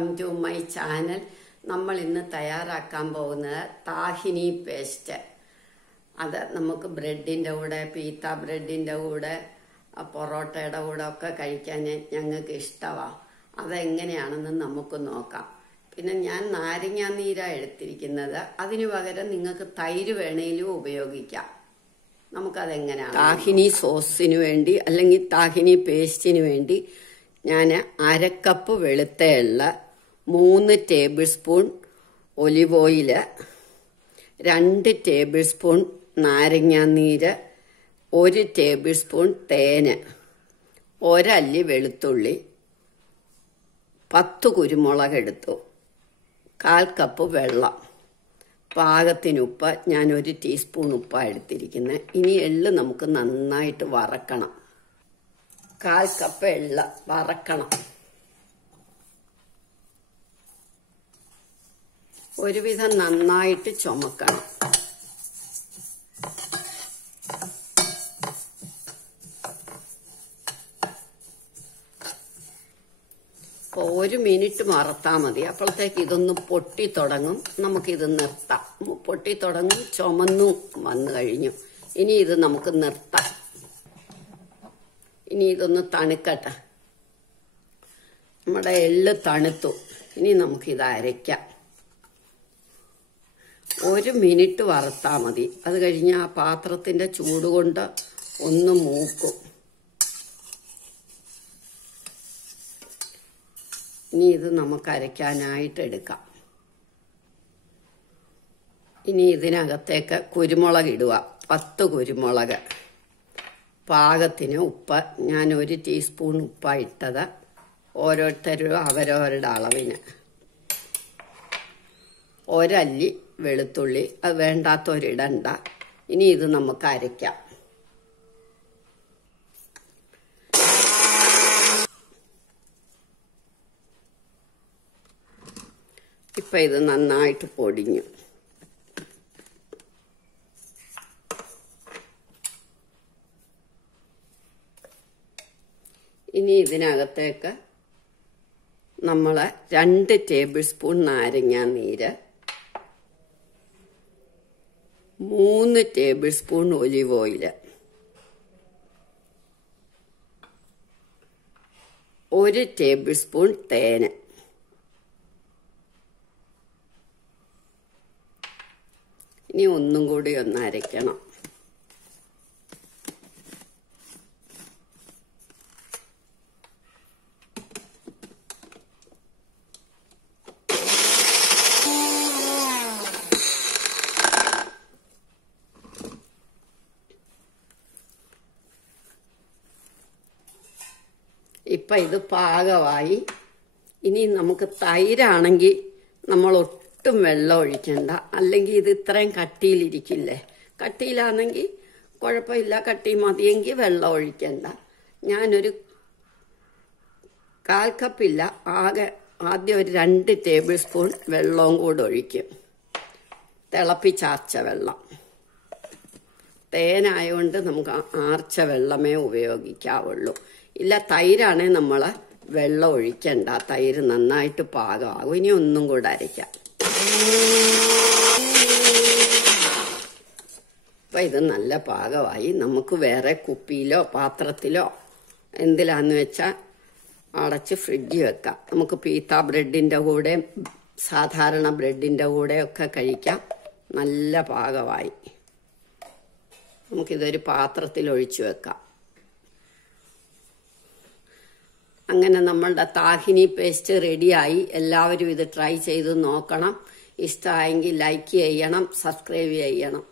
Welcome to my channel. നമ്മൾ ഇന്ന് തയ്യാറാക്കാൻ പോകുന്നത് താഹിനി പേസ്റ്റ്. അത് നമുക്ക് ബ്രെഡിൻ്റെ കൂടെ, പീത്ത ബ്രെഡിൻ്റെ കൂടെ, പൊറോട്ടയുടെ കൂടെ ഒക്കെ കഴിക്കാൻ ഞങ്ങൾക്ക് ഇഷ്ടമാണ്. അതെങ്ങനെയാണെന്ന് നമുക്ക് നോക്കാം. പിന്നെ ഞാൻ നാരങ്ങാ നീരാണ് എടുത്തിരിക്കുന്നത്. അതിനു പകരം നിങ്ങൾക്ക് തൈര് വേണേലും ഉപയോഗിക്കാം. നമുക്കതെങ്ങനെയാണ്? താഹിനി സോസിന് വേണ്ടി അല്ലെങ്കിൽ താഹിനി പേസ്റ്റിന് വേണ്ടി ഞാൻ അരക്കപ്പ് വെളുത്ത എള്ള, 3 tablespoon olive oil, 2 tablespoon നാരങ്ങാനീര്, 1 ടേബിൾ സ്പൂൺ തേന്, 1 അല്ലി വെളുത്തുള്ളി, 10 കുരുമുളക് എടുത്തു, 1/4 കപ്പ് വെള്ളം, പാകത്തിനുപ്പ്. ഞാൻ 1 ടീസ്പൂൺ ഉപ്പാണ് എടുത്തിരിക്കുന്നത്. ഇനി എള്ള് നമുക്ക് നന്നായിട്ട് വറക്കണം. 1/4 കപ്പ് എള്ള വറക്കണം. ഒരുവിധം നന്നായിട്ട് ചുമക്കണം. അപ്പോൾ 1 മിനിറ്റ് വറുത്താൽ മതി. അപ്പോഴത്തേക്ക് ഇതൊന്ന് പൊട്ടി തുടങ്ങും. നമുക്കിത് നിർത്താം. പൊട്ടി തുടങ്ങും, ചുമന്നു വന്നു കഴിഞ്ഞു. ഇനി ഇത് നമുക്ക് നിർത്താം. ഇനി ഇതൊന്ന് തണുക്കട്ടെ. നമ്മുടെ എള്ള് തണുത്തു. ഇനി നമുക്കിത് അരയ്ക്കാം. 1 മിനിറ്റ് വറുത്താൽ മതി. അത് കഴിഞ്ഞ് ആ പാത്രത്തിന്റെ ചൂട് കൊണ്ട് ഒന്ന് മൂക്കും. ഇനി ഇത് നമുക്ക് അരയ്ക്കാനായിട്ട് എടുക്കാം. ഇനി ഇതിനകത്തേക്ക് കുരുമുളക് ഇടുക. 10 കുരുമുളക്, പാകത്തിന് ഉപ്പ്. ഞാൻ 1 ടീസ്പൂൺ ഉപ്പാണ് ഇട്ടത്. ഓരോരുത്തരും അവരവരുടെ അളവിന്. 1 അല്ലി വെളുത്തുള്ളി. അത് വേണ്ടാത്തവരിടണ്ട. ഇനി ഇത് നമുക്ക് അരയ്ക്കാം. ഇപ്പൊ ഇത് നന്നായിട്ട് പൊടിഞ്ഞു. ഇനി ഇതിനകത്തേക്ക് നമ്മൾ 2 ടേബിൾ സ്പൂൺ നാരങ്ങാ നീര്, 3 tablespoon olive oil, 1 tablespoon തേന്, ഇനി ഒന്നും കൂടി ഒന്ന് അരയ്ക്കണം. ഇപ്പം ഇത് പാകമായി. ഇനി നമുക്ക് തൈരാണെങ്കിൽ നമ്മൾ ഒട്ടും വെള്ളം ഒഴിക്കണ്ട. അല്ലെങ്കിൽ ഇത് ഇത്രയും കട്ടിയിലിരിക്കില്ലേ. കട്ടിയിലാണെങ്കിൽ കുഴപ്പമില്ല, കട്ടി മതിയെങ്കിൽ വെള്ളം ഒഴിക്കണ്ട. ഞാനൊരു 1/4 കപ്പില്ല, ആദ്യം ഒരു 2 ടേബിൾ സ്പൂൺ വെള്ളവും കൂടെ ഒഴിക്കും. തിളപ്പിച്ചാർച്ച വെള്ളം. തേനായതുകൊണ്ട് നമുക്ക് ആർച്ച വെള്ളമേ ഉപയോഗിക്കാവുള്ളൂ. ഇല്ല, തൈരാണെങ്കിൽ നമ്മൾ വെള്ളം ഒഴിക്കണ്ട. തൈര് നന്നായിട്ട് പാകമാകും. ഇനി ഒന്നും കൂടെ അരയ്ക്കാം. അപ്പം ഇത് നല്ല പാകമായി. നമുക്ക് വേറെ കുപ്പിയിലോ പാത്രത്തിലോ എന്തിലാന്ന് വെച്ചാൽ അടച്ച് ഫ്രിഡ്ജിൽ വെക്കാം. നമുക്ക് പീത്ത ബ്രെഡിൻ്റെ കൂടെ, സാധാരണ ബ്രെഡിൻ്റെ കൂടെ ഒക്കെ കഴിക്കാം. നല്ല പാകമായി. നമുക്കിതൊരു പാത്രത്തിൽ ഒഴിച്ചു വെക്കാം. അങ്ങനെ നമ്മളുടെ താഹിനി പേസ്റ്റ് റെഡിയായി. എല്ലാവരും ഇത് ട്രൈ ചെയ്ത് നോക്കണം. ഇഷ്ടമായെങ്കിൽ ലൈക്ക് ചെയ്യണം, സബ്സ്ക്രൈബ് ചെയ്യണം.